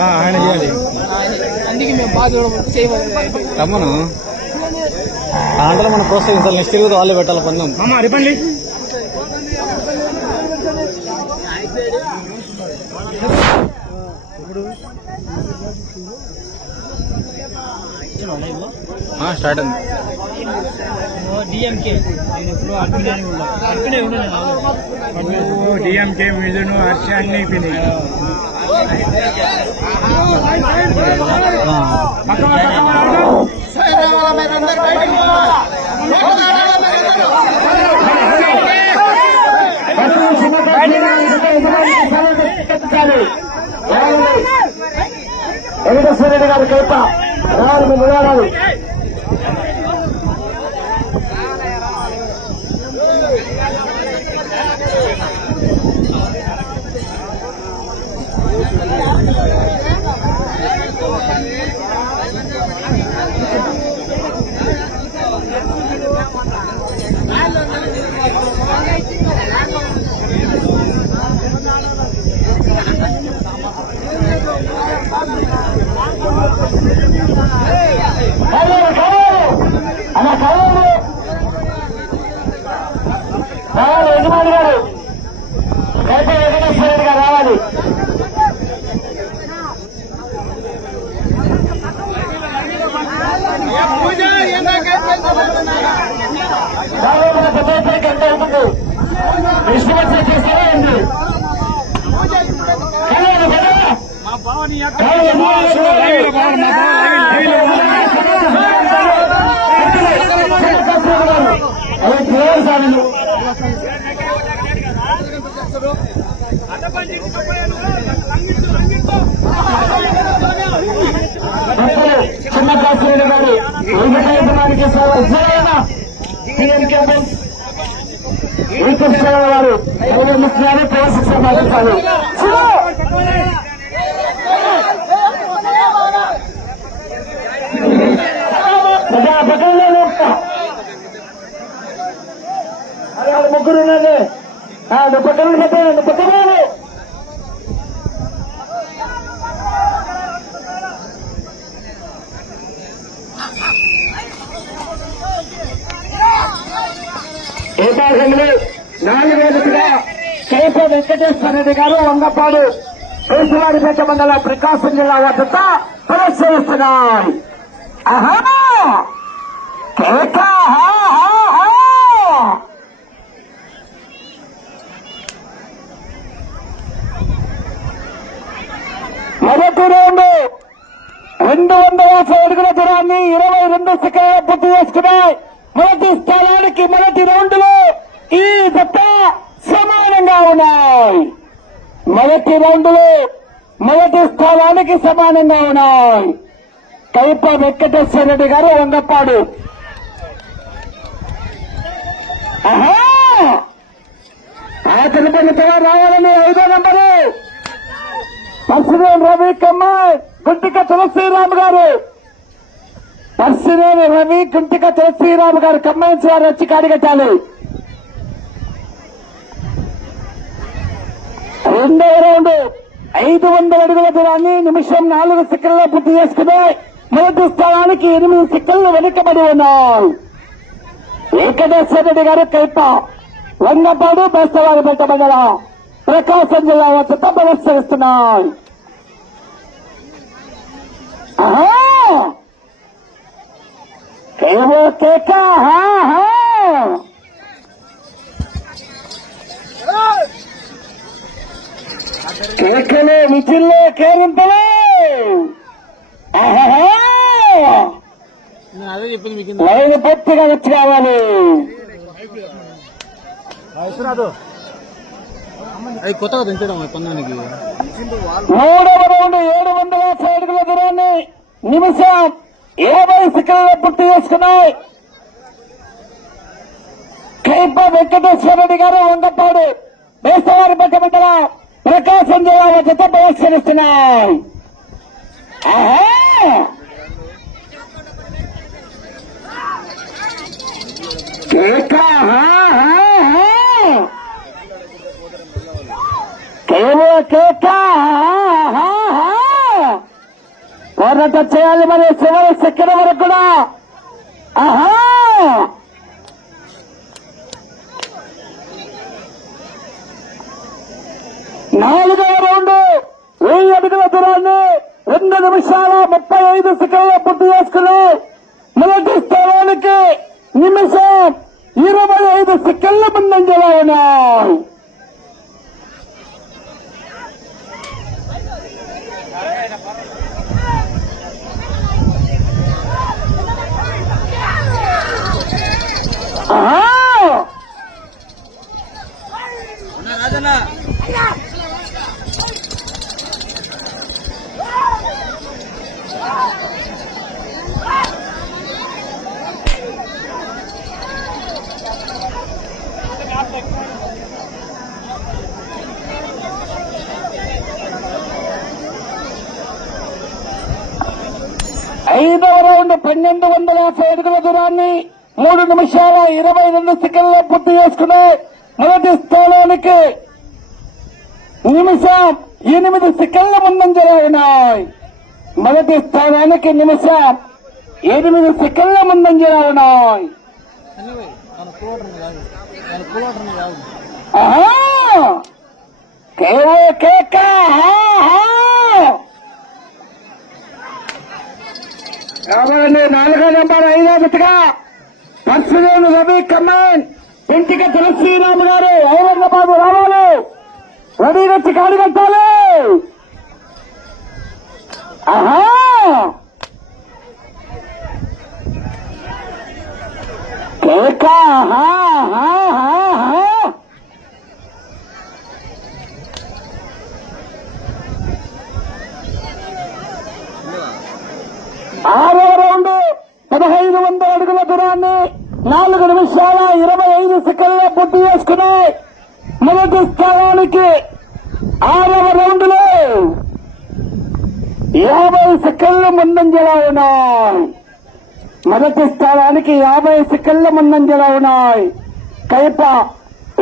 ఆయన చేయాలి. అందుకే మేము బాగా తమ్మను దాంట్లో మనం ప్రోత్సహించాలి. నెక్స్ట్ తిరుగుతూ వాళ్ళే పెట్టాలి పన్ను. రిపండి స్టార్ట్ అండి. డిఎంకే మిజును హర్ష అన్ని అయిపోయినాయి. వెంకటేశ్వరరెడ్డి గారి కైప రావాలి, మీరు నిలబడాలి. అలా కావాలి యజమాని గారు కైప వెంకటేశ్వరరెడ్డి గారు రావాలి. గంట అవుతుంది. ఇష్టపడి చేస్తారా ఏంటి? చిన్న కాసిరెడ్డి గారు వెంకటేశ్వరానికి వారు ముఖ్యాన్ని ప్రవేశించారు. ముగ్గురు ఉన్నది. పక్కన పెట్టండి, పక్కన ఏకాశంలో 4 వేలుగా కైప వెంకటేశ్వరరెడ్డి గారు వంగపాడు కేశవారిపేట మండలం ప్రకాశం జిల్లా వద్ద ప్రదర్శిస్తున్నారు. మొదటి రౌండ్ 250 అడుగుల దూరాన్ని 22 సెకండ్ల పూర్తి చేసుకున్నాయి. మొదటి స్థానానికి మొదటి రౌండ్ లో ఈ జత సమానంగా ఉన్నాయి. మొదటి రౌండ్ లో మొదటి స్థానానికి సమానంగా ఉన్నాయి. కైప వెంకటేశ్వరరెడ్డి గారు వంగపాడు. ఆ తెలుపనితగా రావాలని 5వ నంబరు పర్సినేని రవి కమ్మాయ్ గుంటిక తులసిరామ్ గారు. పర్సినేని రవి గుంటిక తులసిరామ్ గారు కమ్మాయించి వారు వచ్చి కాడిగట్టాలి. 2వ రౌండ్ 500 అడుగుల దూరాన్ని నిమిషం 4 సెకండ్లో పూర్తి చేసుకున్నాయి. మొదటి స్థానానికి 8 సెకండ్లు వెనుకబడి ఉన్నారు. వెంకటేశ్వరరెడ్డి గారు కైప వంగపాడు బేస్తవారిపేట మండలం ప్రకాశం జిల్లా వద్ద ప్రదర్శిస్తున్నారు. కేకలే విజిల్లే కేరింతలే. లైన్ పూర్తిగా వచ్చి కావాలి. అవి కొత్తగా పెంచడం పొందానికి. 3వ రౌండ్ 750 అడుగుల దూరాన్ని నిమిషం 20 సెకండ్లో పూర్తి చేసుకున్నాయి. కైప వెంకటేశ్వరరెడ్డి గారు వంగపాడు బేస్తవారిపేట మండలం ప్రకాశం జిల్లా జత ప్రదర్శిస్తున్నాయి. కేక ఎవరిని టచ్ చేయాలి మరి చివరి సెకండ్ వరకు కూడా. ఆహా, నాలుగవ రౌండ్ 1000 అడుగుల దూరాన్ని 2 నిమిషాల 35 సెకండ్లు పూర్తి చేసుకున్నాయి. మొదటి స్థానానికి నిమిషం 25 సెకండ్ల ముందంజలో ఉన్నాయి. ఐదవ రౌండ్ 1250 అడుగుల దూరాన్ని 3 నిమిషాల 22 సెకండ్లు పూర్తి చేసుకున్నాయి. మొదటి స్థానానికి నిమిషం 8 సెకండ్ల ముందంజలో ఉన్నాయి. మొదటి స్థానానికి నిమిషం 8 సెకండ్ల ముందంజలో ఉన్నాయి. కాబట్టి 4వ నెంబర్ 5వ జతగా పర్సులేని రవి కమాండ్ ఇంటికి తులసీరాము గారు ఔరంగాబాద్ రావాలి. రెడీ వచ్చి కాడి కట్టాలి. ఆహా, కేక. ఆరవ రౌండ్ 1500 అడుగుల దూరాన్ని 4 నిమిషాల 25 సెకండ్ల పూర్తి చేసుకున్నాయి. మొదటి స్థానానికి 6వ రౌండ్ లో 50 సెకండ్ల ముందంజలో ఉన్నాయి. మొదటి స్థానానికి 50 సెకండ్ల ముందంజలో ఉన్నాయి. కైప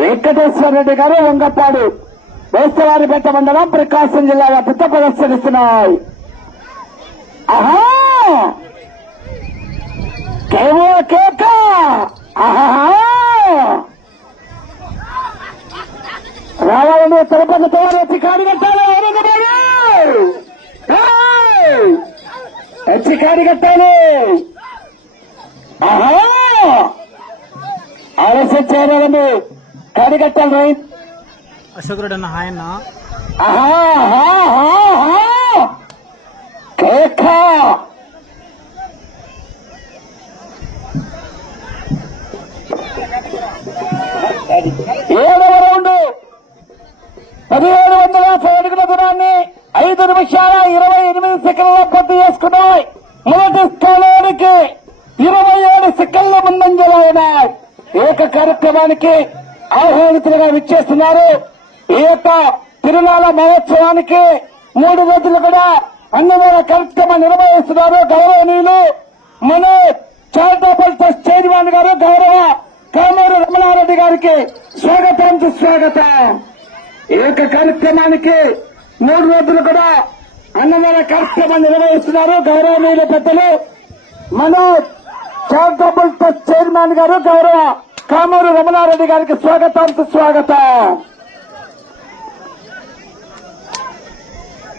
వెంకటేశ్వర రెడ్డి గారు వంగపాడు వేస్తవారిపేట మండలం ప్రకాశం జిల్లా వ్యాప్తితో ప్రదర్శనిస్తున్నాయి. ఆహా, కేక. ఆహా, రావాలని తిరుపతి తోటి కాడి కట్టాలి. వచ్చి కాడి కట్టాలి. ఆహా, ఆలస్యం చేయాలండి. కాడి కట్టాలి రైట్. అశోక్ రెడ్డి అన్న హాయ్ అన్న. కేక. 7వ రౌండ్ 1750 అడుగుల దూరాన్ని 5 నిమిషాల 28 సెకండ్ల పూర్తి చేసుకున్నాయి. మొదటి స్థానానికి 27 సెకండ్ల ముందంజలో ఉన్నాయి. ఏక కార్యక్రమానికి ఆహ్వానితులుగా విచ్చేస్తున్నారు. ఈ యొక్క తిరునాళ మహోత్సవానికి 3 రోజులు కూడా అన్నదాన కార్యక్రమం నిర్వహిస్తున్నారు. గౌరవనీయులు మన చారిటబుల్ ట్రస్ట్ చైర్మన్ గారు గౌరవ కామూరు రమణారెడ్డి గారికి స్వాగతం సుస్వాగతం. ఈ యొక్క కార్యక్రమానికి 3 రోజులు కూడా అన్నదాన కార్యక్రమం నిర్వహిస్తున్నారు. గౌరవనీయులు పెద్దలు మన చారిటబుల్ ట్రస్ట్ చైర్మన్ గారు గౌరవ కామూరు రమణారెడ్డి గారికి స్వాగతం సుస్వాగతం.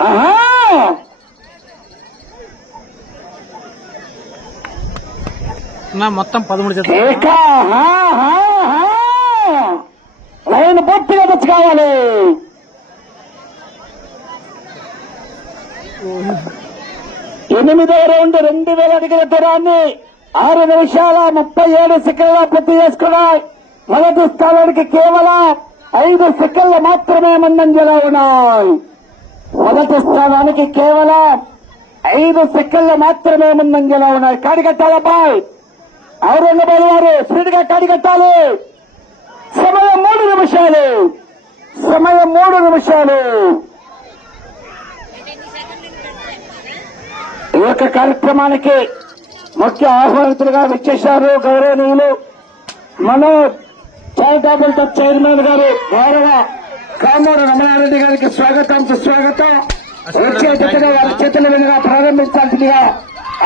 ఆహా, మొత్తం 13 జతలు. లైన్ పూర్తిగా తెచ్చుకోవాలి. 8వ రౌండ్ 2000 అడుగుల దూరాన్ని 6 నిమిషాల 37 సెకండ్ల పూర్తి చేసుకున్నాయి. మొదటి స్థానానికి కేవలం 5 సెకండ్లు మాత్రమే ముందంజలో ఉన్నాయి. మొదటి స్థానానికి కేవలం 5 సెకండ్లు మాత్రమే ముందంజలో ఉన్నాయి. కాడికట్టాలబ్బాయి ఔరంగాబాద్ వారు స్పీడ్ గా కాడికట్టాలి. సమయం 3 నిమిషాలు. ఈ యొక్క కార్యక్రమానికి ముఖ్య ఆహ్వానితులుగా విచ్చేశారు గౌరవనీయులు మనోజ్ చారిటబుల్ ట్రస్ట్ చైర్మన్ గారు గౌరవ కామూరు రమణారెడ్డి గారికి స్వాగతం సుస్వాగతం. వచ్చే జతగా వారి చేతుల మీదుగా ప్రారంభించాల్సిందిగా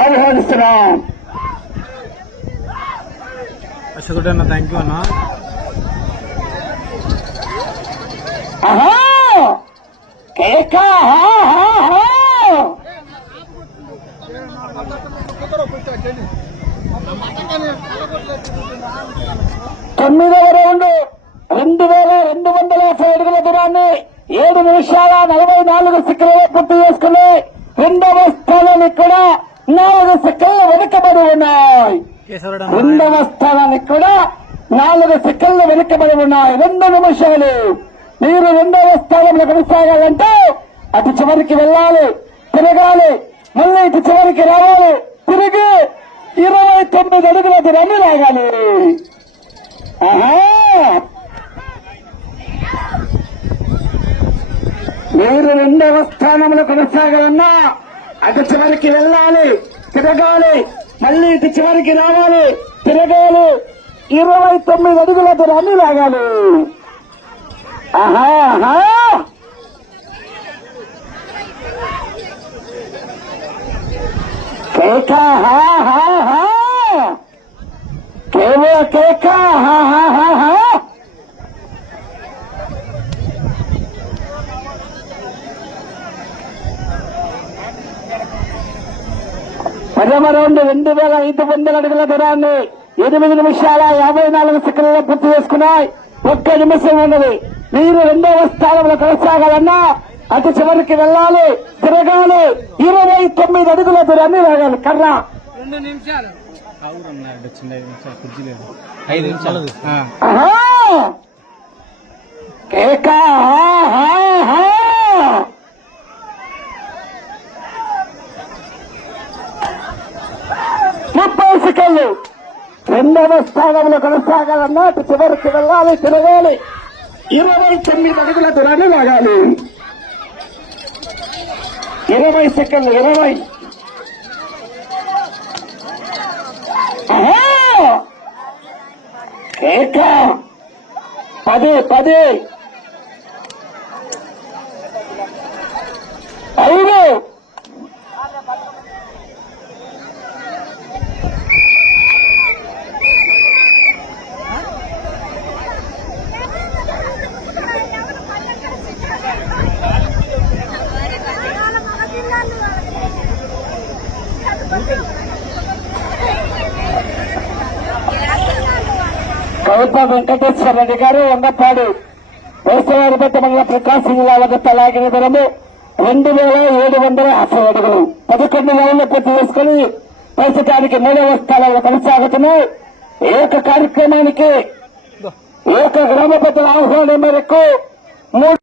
ఆహ్వానిస్తున్నాం. అశోకుడు అన్న థ్యాంక్ యూ అన్న. ఆహా కేక తొమ్మిదవ రౌండ్ 2250 అడుగుల దూరాన్ని 7 నిమిషాల 44 సెకండ్లలో పూర్తి చేసుకుని రెండవ స్థానానికి కూడా 4 సెకండ్లు వెనుకబడి ఉన్నాయి. రెండవ స్థానానికి కూడా 4 సెకండ్లు వెనుకబడి ఉన్నాయి. 2 నిమిషాలు. మీరు రెండవ స్థానంలో కొనసాగాలంటే అటు చివరికి వెళ్ళాలి, తిరగాలి, మళ్ళీ ఇటు చివరికి రావాలి, తిరిగి 29 అడుగుల దూరాన్ని లాగాలి. మీరు రెండవ స్థానంలో కొనసాగాలన్నా అటు చివరికి వెళ్ళాలి, తిరగాలి, మళ్ళీ ఇటు చివరికి రావాలి, తిరగాలి, 29 అడుగుల దూరాన్ని లాగాలి. కేక కేక 10వ రౌండ్ 2500 అడుగుల దూరాన్ని 8 నిమిషాల 54 సెకండ్లలో పూర్తి చేసుకున్నాయి. 1 నిమిషం ఉన్నది. మీరు రెండవ స్థానంలో కొనసాగాలన్నా అటు చివరికి వెళ్ళాలి, తిరగాలి, 29 అడుగుల దూరాన్ని లాగాలి. కర్ర 2 నిమిషాలు. 5 నిమిషాలు. కేక 30 సెకండ్లు. రెండవ స్థానంలో కొనసాగాలన్నా అటు చివరికి వెళ్ళాలి, తిరగాలి, 29 అడుగుల దూరాన్ని లాగాలి. 20 సెకండ్లు. 20 కేక 10 5 కవిత వెంకటేశ్వర రెడ్డి గారు వంగపాడు వేసవారిపేట మండలం ప్రకాశం జిల్లా వద్ద లాగిన దూరము 2750 అడుగులు. 11 రౌండ్లు పూర్తి చేసుకుని ప్రస్తుతానికి 3వ స్థానంలో కొనసాగుతున్నాయి. ఏక కార్యక్రమానికి ఏక గ్రామ పెద్దల ఆహ్వానం మేరకు